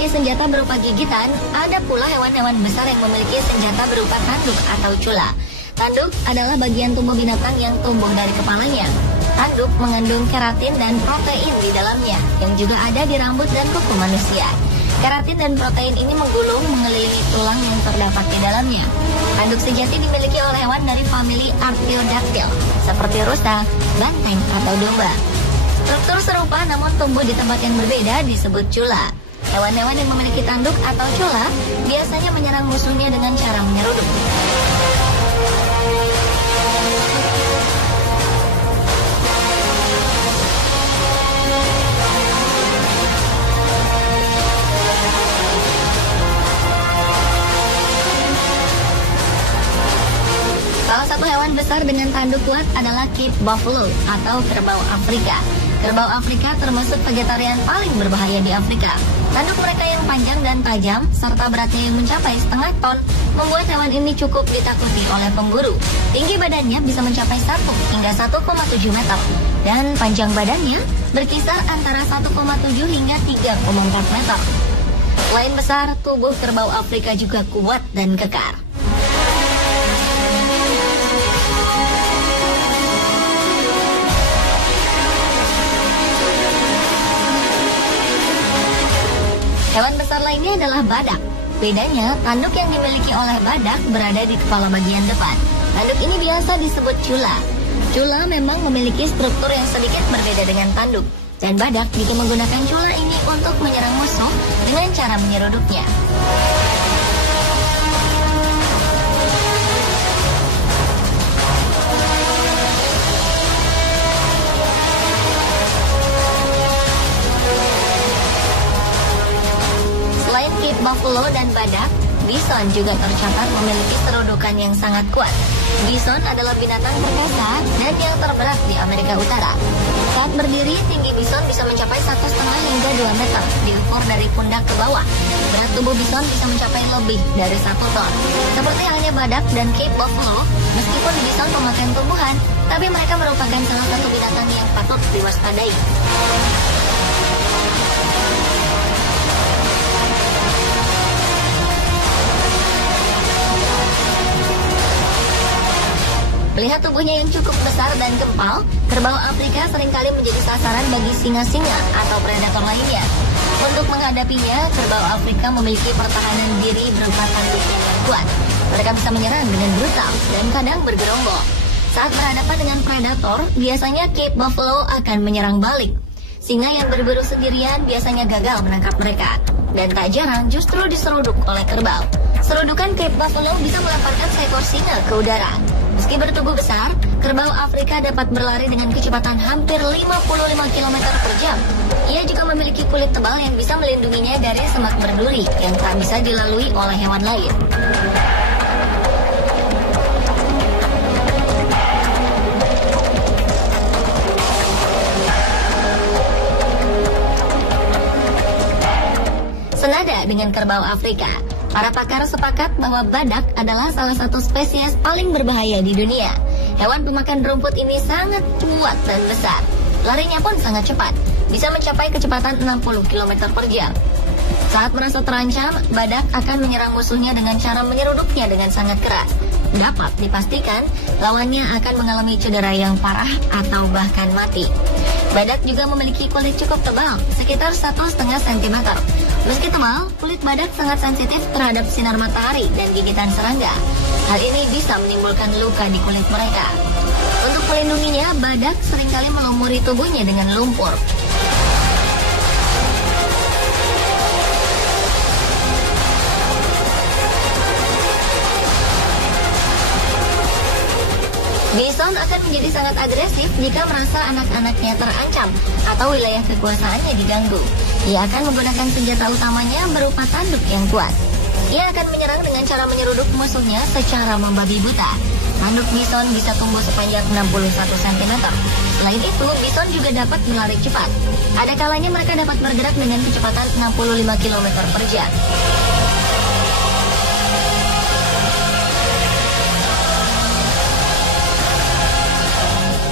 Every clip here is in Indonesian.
memiliki senjata berupa gigitan, ada pula hewan-hewan besar yang memiliki senjata berupa tanduk atau cula. Tanduk adalah bagian tubuh binatang yang tumbuh dari kepalanya. Tanduk mengandung keratin dan protein di dalamnya, yang juga ada di rambut dan kuku manusia. Keratin dan protein ini menggulung mengelilingi tulang yang terdapat di dalamnya. Tanduk sejati dimiliki oleh hewan dari famili Artiodactyl, seperti rusa, banteng, atau domba. Struktur serupa namun tumbuh di tempat yang berbeda disebut cula. Hewan-hewan yang memiliki tanduk atau cula biasanya menyerang musuhnya dengan cara menyeruduk. Salah satu hewan besar dengan tanduk kuat adalah Cape Buffalo atau kerbau Afrika. Kerbau Afrika termasuk vegetarian paling berbahaya di Afrika. Tanduk mereka yang panjang dan tajam, serta beratnya yang mencapai setengah ton, membuat hewan ini cukup ditakuti oleh pemburu. Tinggi badannya bisa mencapai 1 hingga 1,7 meter, dan panjang badannya berkisar antara 1,7 hingga 3,4 meter. Selain besar, tubuh kerbau Afrika juga kuat dan kekar. Hewan besar lainnya adalah badak. Bedanya, tanduk yang dimiliki oleh badak berada di kepala bagian depan. Tanduk ini biasa disebut cula. Cula memang memiliki struktur yang sedikit berbeda dengan tanduk. Dan badak juga menggunakan cula ini untuk menyerang musuh dengan cara menyeruduknya. Selain Cape Buffalo dan badak, bison juga tercatat memiliki serudukan yang sangat kuat. Bison adalah binatang perkasa dan yang terberat di Amerika Utara. Saat berdiri, tinggi bison bisa mencapai 1,5 hingga 2 meter, diukur dari pundak ke bawah. Berat tubuh bison bisa mencapai lebih dari 1 ton. Seperti halnya badak dan Cape Buffalo, meskipun bison pemakan tumbuhan, tapi mereka merupakan salah satu binatang yang patut diwaspadai. Melihat tubuhnya yang cukup besar dan gempal, kerbau Afrika seringkali menjadi sasaran bagi singa-singa atau predator lainnya. Untuk menghadapinya, kerbau Afrika memiliki pertahanan diri berupa tanduknya yang kuat. Mereka bisa menyerang dengan brutal dan kadang bergerombol. Saat berhadapan dengan predator, biasanya Cape Buffalo akan menyerang balik. Singa yang berburu sendirian biasanya gagal menangkap mereka, dan tak jarang justru diseruduk oleh kerbau. Serudukan Cape Buffalo bisa melemparkan seekor singa ke udara. Meski bertubuh besar, kerbau Afrika dapat berlari dengan kecepatan hampir 55 km per jam. Ia juga memiliki kulit tebal yang bisa melindunginya dari semak berduri yang tak bisa dilalui oleh hewan lain. Senada dengan kerbau Afrika, para pakar sepakat bahwa badak adalah salah satu spesies paling berbahaya di dunia. Hewan pemakan rumput ini sangat kuat dan besar. Larinya pun sangat cepat, bisa mencapai kecepatan 60 km per jam. Saat merasa terancam, badak akan menyerang musuhnya dengan cara menyeruduknya dengan sangat keras. Dapat dipastikan, lawannya akan mengalami cedera yang parah atau bahkan mati. Badak juga memiliki kulit cukup tebal, sekitar 1,5 cm. Meski tebal, kulit badak sangat sensitif terhadap sinar matahari dan gigitan serangga. Hal ini bisa menimbulkan luka di kulit mereka. Untuk melindunginya, badak seringkali melumuri tubuhnya dengan lumpur. Bison akan menjadi sangat agresif jika merasa anak-anaknya terancam atau wilayah kekuasaannya diganggu. Ia akan menggunakan senjata utamanya berupa tanduk yang kuat. Ia akan menyerang dengan cara menyeruduk musuhnya secara membabi buta. Tanduk bison bisa tumbuh sepanjang 61 cm. Selain itu, bison juga dapat berlari cepat. Ada kalanya mereka dapat bergerak dengan kecepatan 65 km per jam.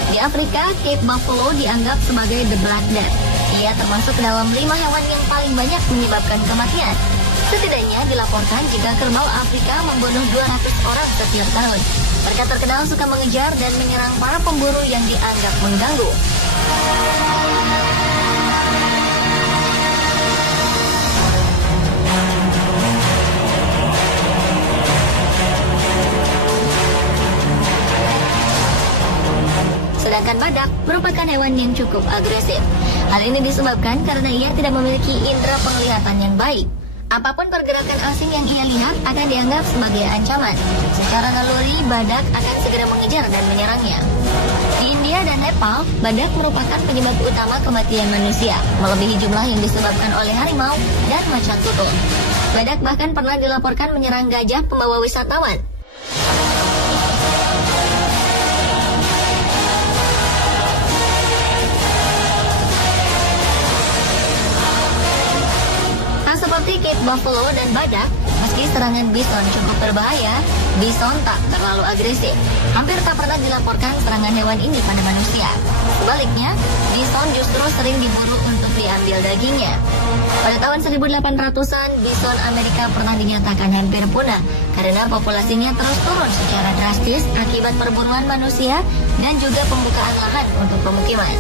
Di Afrika, Cape Buffalo dianggap sebagai the Black Death. Ia termasuk dalam 5 hewan yang paling banyak menyebabkan kematian. Setidaknya dilaporkan jika kerbau Afrika membunuh 200 orang setiap tahun. Mereka terkenal suka mengejar dan menyerang para pemburu yang dianggap mengganggu. Sedangkan badak merupakan hewan yang cukup agresif. Hal ini disebabkan karena ia tidak memiliki indera penglihatan yang baik. Apapun pergerakan asing yang ia lihat akan dianggap sebagai ancaman. Secara naluri, badak akan segera mengejar dan menyerangnya. Di India dan Nepal, badak merupakan penyebab utama kematian manusia, melebihi jumlah yang disebabkan oleh harimau dan macan tutul. Badak bahkan pernah dilaporkan menyerang gajah pembawa wisatawan. Seperti kit buffalo dan badak, meski serangan bison cukup berbahaya, bison tak terlalu agresif. Hampir tak pernah dilaporkan serangan hewan ini pada manusia. Sebaliknya, bison justru sering diburu untuk diambil dagingnya. Pada tahun 1800-an, bison Amerika pernah dinyatakan hampir punah karena populasinya terus turun secara drastis akibat perburuan manusia dan juga pembukaan lahan untuk pemukiman.